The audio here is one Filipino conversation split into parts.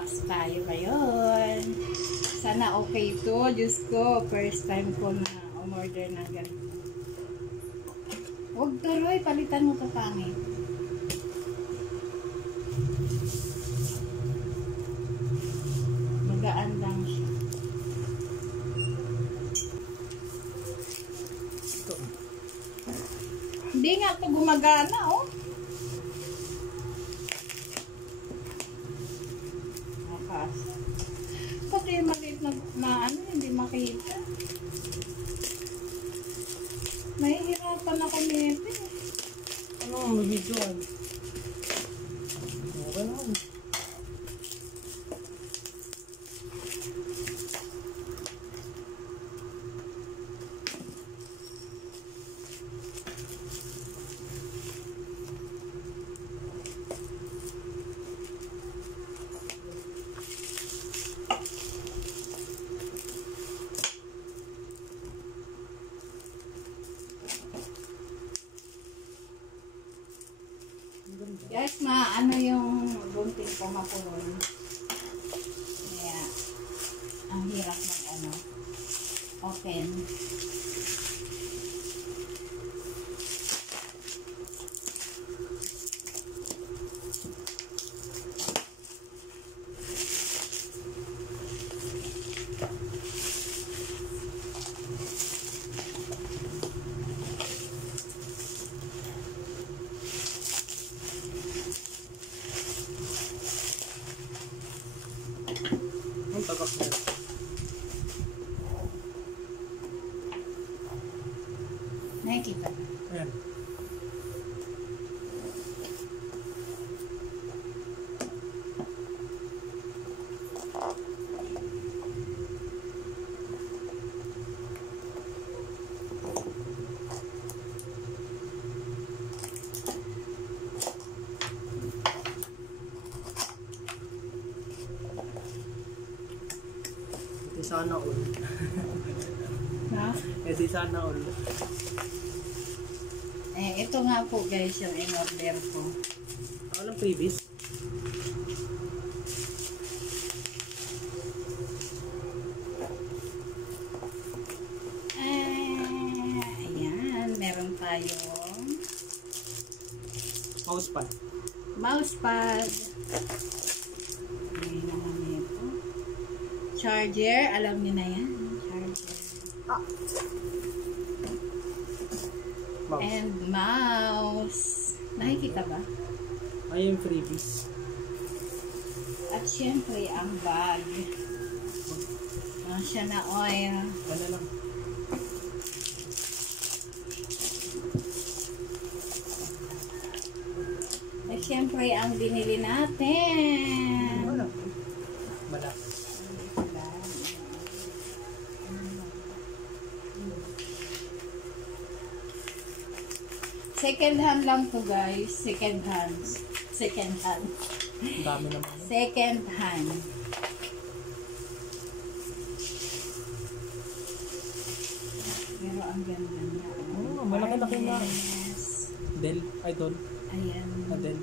unbox tayo ngayon. Sana okay ito. Diyos ko, first time ko na umorder ng ganito. Huwag tuloy, palitan mo ito pangit. Magaan lang siya. Hindi nga ito gumagana, oh. Makas. Pati maliit na ano, hindi makita. Nahihirapan ako nito. Ano, mag-videoan? Okay naman. Guys, ano yung bunting ko mapulon. Kaya, ang hirap mag open. Ang tabak na. Nakikita. Ayan. Sana all. Ha? Edi sana all. Ito nga po guys yung in-order ko. Walang previous. Ayan, meron tayong Mousepad. Mousepad. Ayan naman ito. Charger, alam niyo na yan. Charger. Mouse. And mouse. Nakikita ba? Ay, yung freebies. At syempre, ang bag. Siya na oil. Ano lang. At syempre, ang binili natin. Malaki. Second hand lang to guys. Second hand. Second hand. Ang dami naman. Second hand. Pero ang ganda niya. Oh, malaki-laki na. Yes. Dell. Ay, Dell. Ayan. Dell.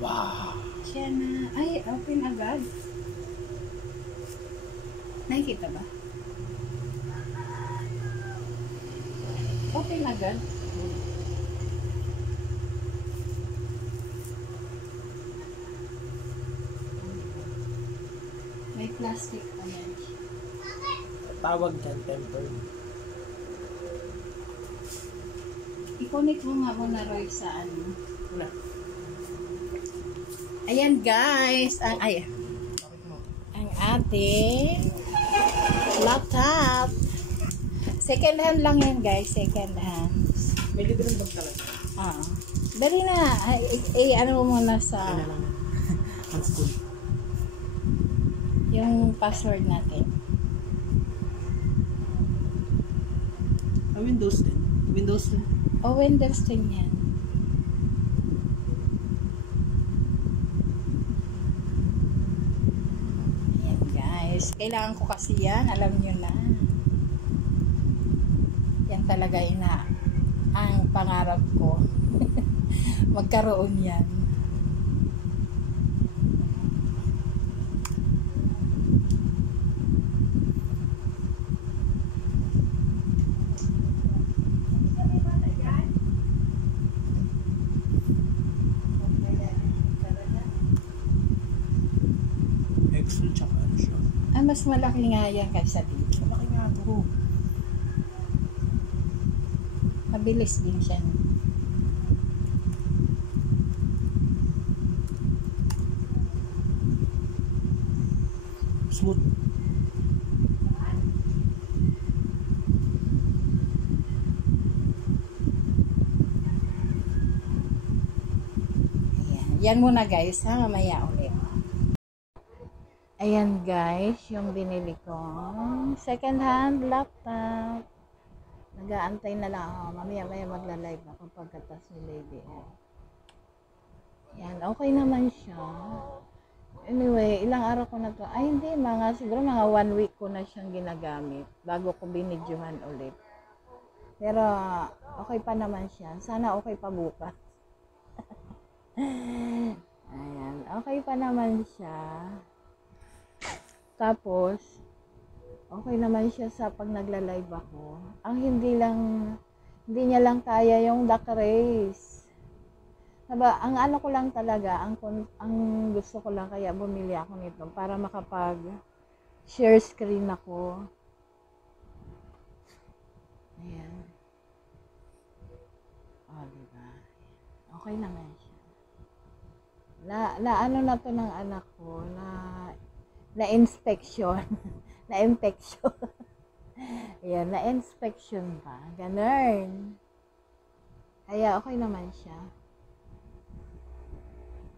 Wow. Siya na. Ay, open agad. Nakikita ba? Open agad. May plastic pa yan. Tawag dyan, tempered. I-connect mo nga muna Roy sa ano. Wala. Ayan guys. Ang ating laptop. Second hand lang yan guys. Second hand. May libreng bag talaga. Dali na. Ano mo muna sa Ano lang. Ang school. yung password natin. Windows din. Windows din. Windows din yan. Ayan guys. Kailangan ko kasi yan. Alam nyo na. Yan talaga ang pangarap ko. Magkaroon yan. Excel tsaka ano siya. Mas malaki nga yan kaysa dito. Malaki nga ito. Mabilis din siya. Smooth. Yan muna guys, ha? Mamaya ulit. Ayan guys, yung binili kong second hand laptop. Nag-aantay na lang ako. Mamaya magla-live ako pagkatas ni Lady M. Yan, okay naman siya. Anyway, ilang araw ko na to. Ay hindi, siguro mga 1 week ko na siyang ginagamit bago ko binidyohan ulit. Pero okay pa naman siya. Sana okay pa bukas. Ayan, okay pa naman siya. Tapos, okay naman siya sa pag nagla-live ako. Ang hindi niya lang kaya yung duck race. Diba, ang ano ko lang talaga, ang gusto ko lang kaya bumili ako nito para makapag share screen ako. Ayan. Oh, diba? Okay naman siya. Na ano na to ng anak ko, na inspection. Na infection. Ayan, na inspection pa. Ganun. Kaya okay naman siya.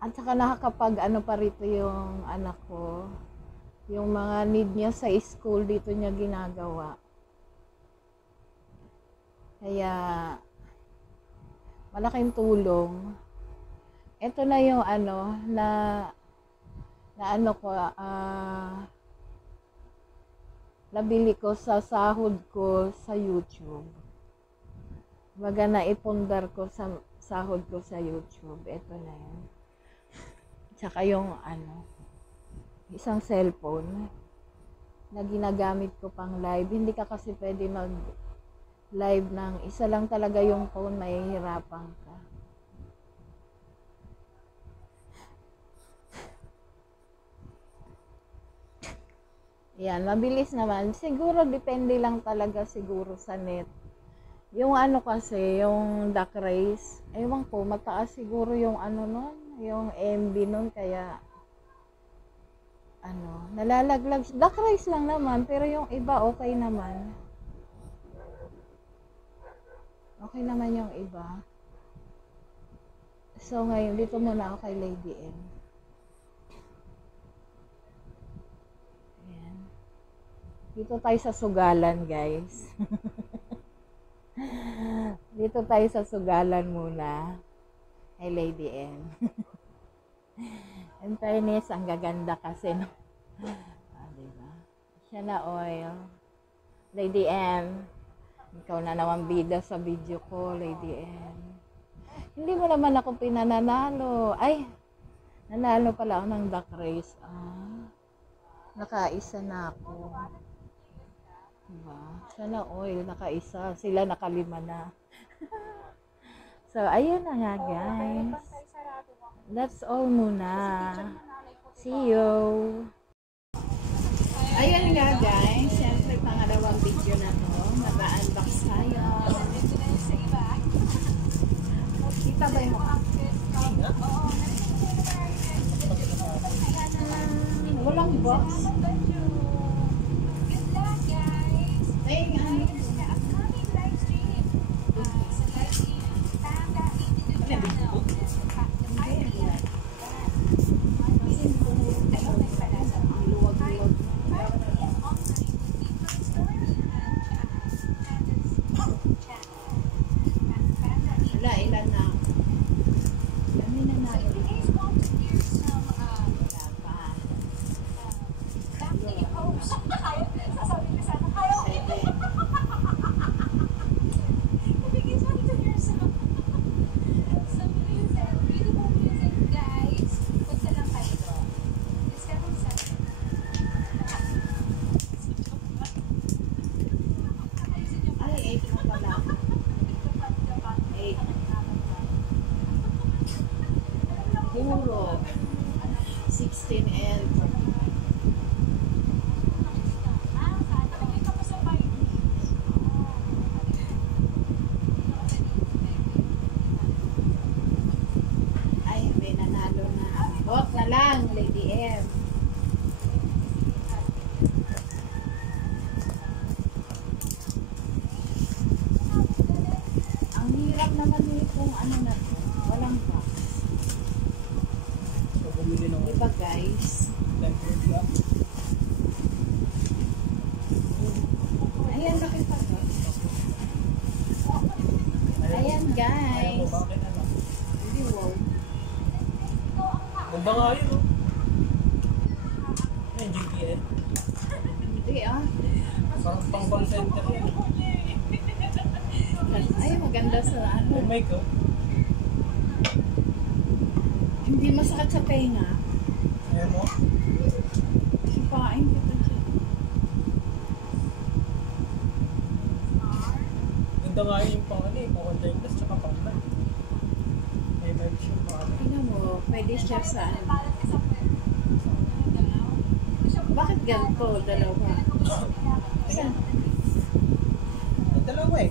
At saka nakakapag ano pa rito yung anak ko. Yung mga need niya sa school dito niya ginagawa. Kaya malaking tulong. Ito na yung ano na ano ko nabili ko sa sahod ko sa YouTube. Baga na ipundar ko sa sahod ko sa YouTube. Ito na yun. Tsaka yung ano, isang cellphone na ginagamit ko pang live. Hindi ka kasi pwede mag live ng isa lang talaga yung phone, mahihirapan ka. Yan, mabilis naman. Siguro depende lang talaga siguro sa net. Yung ano kasi, yung duck race, ewan ko, mataas siguro yung ano nun, yung MB nun, kaya ano, nalalaglag. Duck race lang naman, pero yung iba okay naman. Okay naman yung iba. So ngayon, dito muna ako kay Lady M. Ayan. Dito tayo sa sugalan, guys. Dito tayo sa sugalan muna kay Lady M. In fairness, ang gaganda kasi, no? Diba? Siya na oil. Lady M, ikaw na naman bida sa video ko, Lady M. Hindi mo naman ako pinananalo. Ay, nanalo pala ako ng duck race. Nakaisa na ako. Diba? Sana oil, nakaisa. Sila nakalima na. So, ayun na nga, guys. That's all muna. See you. Ayun nga, guys. Siyempre, pangalawang video na to. Mag-unbox tayo. Kita ba yung walang box. Ilan na. Kami na na. Wala pa. Good. 16 and 14. Ay, may nanalo na. Bot na lang, Lady M. Ang hirap naman itong ano na to. Walang box. So, bumili ng Diba guys? tempered glass. Ayan, bakit pa to? Ayan guys. Ayaw mo, bakit na lang? Hindi, wow. Ganda nga yun, oh. Ayun, GPL. Hindi ah. Parang pang call center yun. Ay, maganda sa ano. May mic, oh. Hindi masakit sa tenga. Ayan mo. Sipain kita dyan. Ganda nga yun yung pang ano, pang contact glass, tsaka pang mic. May mic siya, pang ano. Tingnan mo, pwede siya sa ano. Bakit ganito? Dalawa. Tingnan. May dalawa eh.